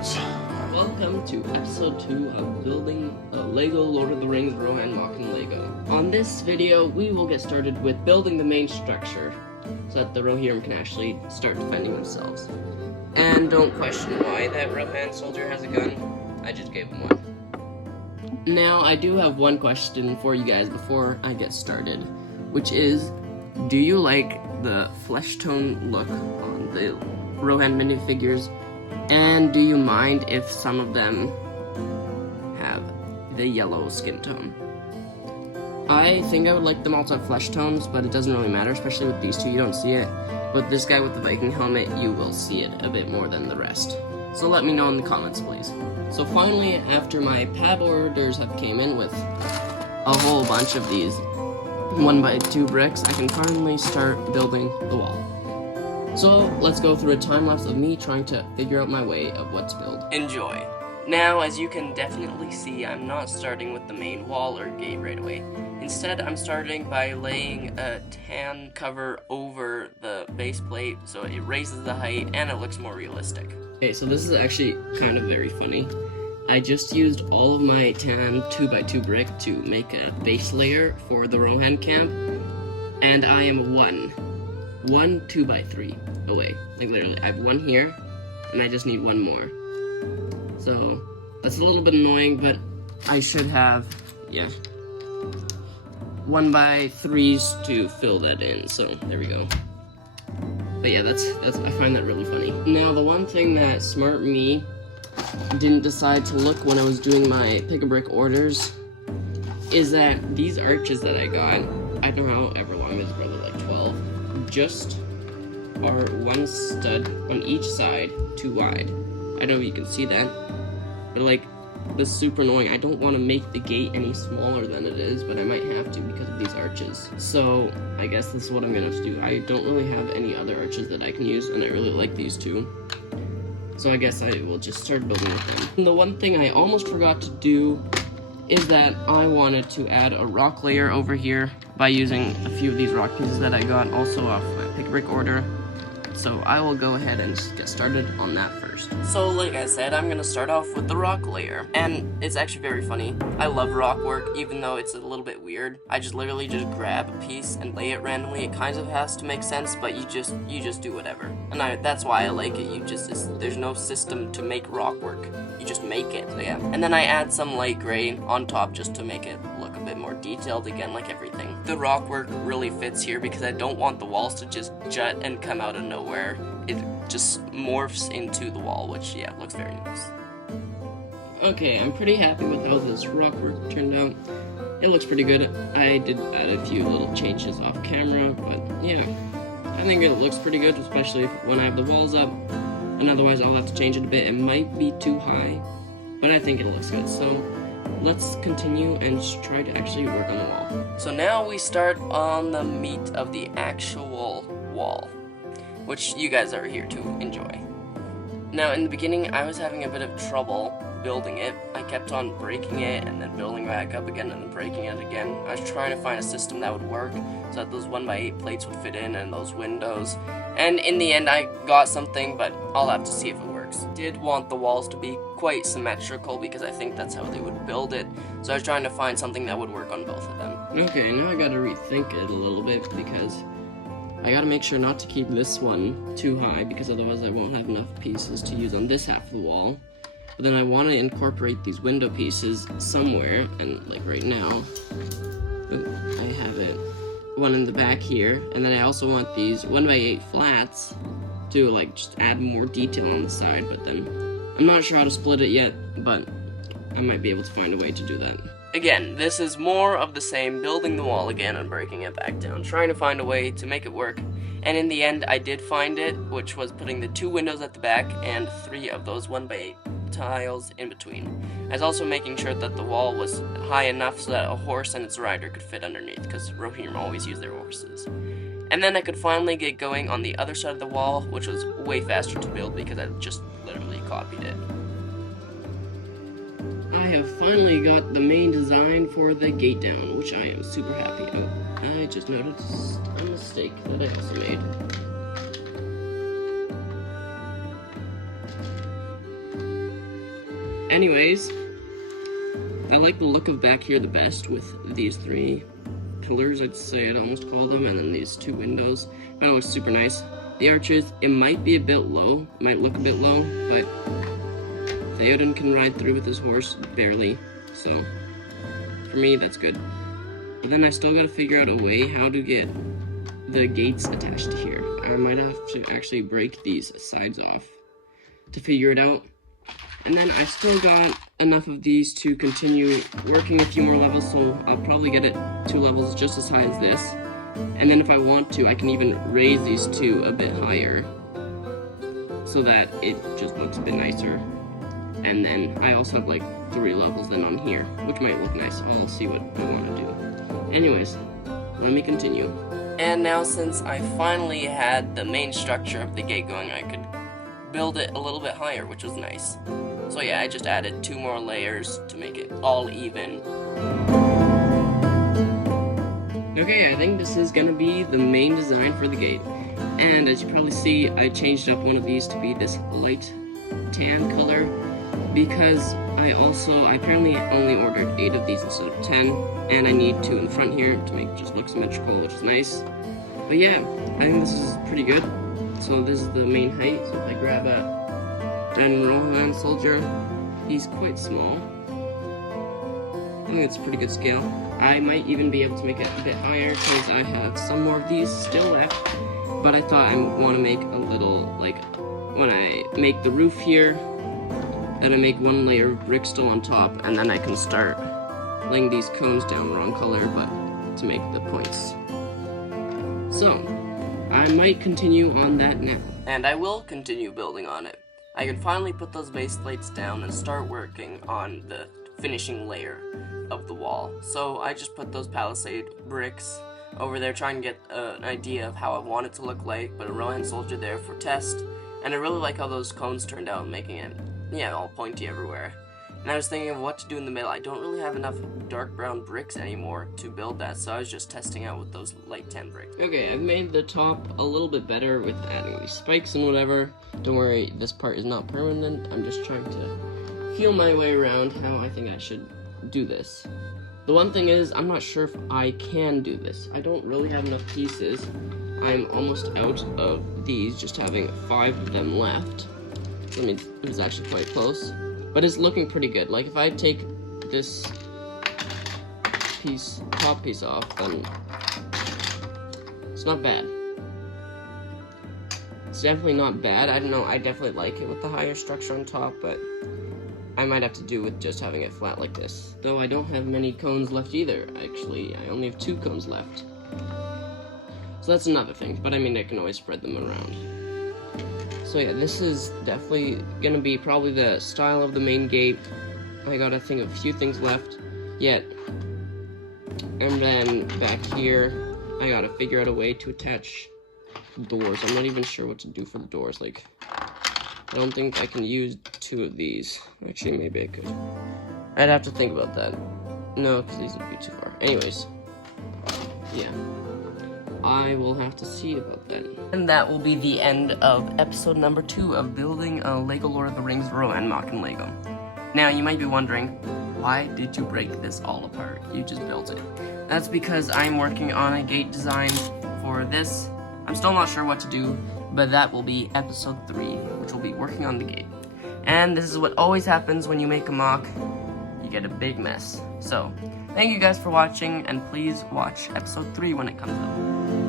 words. Welcome to episode 2 of building the Lego Lord of the Rings Rohan Moc in Lego. On this video, we will get started with building the main structure so that the Rohirrim can actually start defending themselves. And don't question why that Rohan soldier has a gun. I just gave him one. Now, I do have one question for you guys before I get started, which is, do you like the flesh tone look on the Rohan minifigures? And do you mind if some of them have the yellow skin tone? I think I would like them all to have flesh tones, but it doesn't really matter, especially with these two, you don't see it. But this guy with the Viking helmet, you will see it a bit more than the rest. So let me know in the comments, please. So finally, after my pad orders have came in with a whole bunch of these 1x2 bricks, I can finally start building the wall. So let's go through a time lapse of me trying to figure out my way of what to build. Enjoy. Now, as you can definitely see, I'm not starting with the main wall or gate right away. Instead, I'm starting by laying a tan cover over the base plate so it raises the height and it looks more realistic. Okay, so this is actually kind of very funny. I just used all of my tan 2x2 brick to make a base layer for the Rohan camp, and I am one 2x3 away. Like literally, I have one here, and I just need one more. So that's a little bit annoying, but I should have, 1x3s to fill that in. So there we go. But yeah, that's I find that really funny. Now the one thing that smart me didn't decide to look when I was doing my pick-a-brick orders is that these arches that I got, I don't know however long this is, probably like 12, just are one stud on each side too wide. I don't know if you can see that, but like, this is super annoying. I don't want to make the gate any smaller than it is, but I might have to because of these arches. So I guess this is what I'm gonna have to do. I don't really have any other arches that I can use, and I really like these two. So I guess I will just start building with them. And the one thing I almost forgot to do is that I wanted to add a rock layer over here by using a few of these rock pieces that I got also off my pick-a-brick order. So I will go ahead and get started on that first. So like I said, I'm gonna start off with the rock layer. And it's actually very funny. I love rock work, even though it's a little bit weird. I just literally just grab a piece and lay it randomly. It kind of has to make sense, but you just do whatever. And that's why I like it. There's no system to make rock work. You just make it, so yeah. And then I add some light gray on top just to make it look a bit more detailed, again, like everything. The rock work really fits here because I don't want the walls to just jut and come out of nowhere. It just morphs into the wall, which, yeah, looks very nice. Okay, I'm pretty happy with how this rock work turned out. It looks pretty good. I did add a few little changes off camera, but yeah, I think it looks pretty good, especially when I have the walls up. And otherwise I'll have to change it a bit. It might be too high, but I think it looks good. So let's continue and try to actually work on the wall. So now we start on the meat of the actual wall, which you guys are here to enjoy. Now in the beginning I was having a bit of trouble building it. I kept on breaking it and then building back up again and then breaking it again. I was trying to find a system that would work so that those 1x8 plates would fit in and those windows. And in the end I got something, but I'll have to see if it works. I did want the walls to be quite symmetrical because I think that's how they would build it. So I was trying to find something that would work on both of them. Okay, now I gotta rethink it a little bit because I gotta make sure not to keep this one too high because otherwise I won't have enough pieces to use on this half of the wall. But then I want to incorporate these window pieces somewhere, and like right now, I have it one in the back here, and then I also want these 1x8 flats to like just add more detail on the side, but then I'm not sure how to split it yet, but I might be able to find a way to do that. Again, this is more of the same, building the wall again and breaking it back down, trying to find a way to make it work. And in the end, I did find it, which was putting the 2 windows at the back and 3 of those 1x8 tiles in between. I was also making sure that the wall was high enough so that a horse and its rider could fit underneath, because Rohirrim always use their horses. And then I could finally get going on the other side of the wall, which was way faster to build because I just literally copied it. I have finally got the main design for the gate down, which I am super happy about. I just noticed a mistake that I also made. Anyways, I like the look of back here the best with these 3 pillars, I'd say I'd almost call them, and then these 2 windows. That looks super nice. The arches, it might be a bit low, might look a bit low, but Theoden can ride through with his horse, barely, so for me, that's good. But then I still gotta figure out a way how to get the gates attached to here. I might have to actually break these sides off to figure it out. And then I still got enough of these to continue working a few more levels, so I'll probably get it 2 levels just as high as this. And then if I want to, I can even raise these 2 a bit higher so that it just looks a bit nicer. And then I also have like 3 levels then on here, which might look nice. I'll see what I want to do. Anyways, let me continue. And now since I finally had the main structure of the gate going, I could build it a little bit higher, which was nice. So yeah, I just added 2 more layers to make it all even. Okay, I think this is gonna be the main design for the gate. And as you probably see, I changed up one of these to be this light tan color because I apparently only ordered 8 of these instead of 10, and I need 2 in front here to make it just look symmetrical, which is nice. But yeah, I think this is pretty good. So this is the main height. So if I grab a Rohan soldier, he's quite small. I think it's a pretty good scale. I might even be able to make it a bit higher because I have some more of these still left. But I thought I want to make a little, like, when I make the roof here, then I make 1 layer of brick still on top, and then I can start laying these cones down wrong color, but to make the points. So, I might continue on that now. And I will continue building on it. I can finally put those base plates down and start working on the finishing layer of the wall. So I just put those palisade bricks over there trying to get an idea of how I want it to look like, but a Rohan soldier there for test. And I really like how those cones turned out, making it, yeah, all pointy everywhere. And I was thinking of what to do in the middle. I don't really have enough dark brown bricks anymore to build that, so I was just testing out with those light tan bricks. Okay, I've made the top a little bit better with adding these spikes and whatever. Don't worry, this part is not permanent. I'm just trying to feel my way around how I think I should do this. The one thing is, I'm not sure if I can do this. I don't really have enough pieces. I'm almost out of these, just having 5 of them left. I mean, it was actually quite close. But it's looking pretty good. Like, if I take this top piece off, then it's not bad. It's definitely not bad. I don't know, I definitely like it with the higher structure on top, but I might have to do with just having it flat like this. Though I don't have many cones left either, actually. I only have 2 cones left. So that's another thing, but I mean, I can always spread them around. So yeah, this is definitely gonna be probably the style of the main gate. I gotta think of a few things left yet. And then back here, I gotta figure out a way to attach doors. I'm not even sure what to do for the doors. Like, I don't think I can use 2 of these. Actually, maybe I could. I'd have to think about that. No, because these would be too far. Anyways, yeah. I will have to see about that. And that will be the end of episode number 2 of building a Lego Lord of the Rings Rohan Moc in Lego. Now, you might be wondering, why did you break this all apart? You just built it. That's because I'm working on a gate design for this. I'm still not sure what to do, but that will be episode 3, which will be working on the gate. And this is what always happens when you make a mock. You get a big mess. So, thank you guys for watching, and please watch episode 3 when it comes out.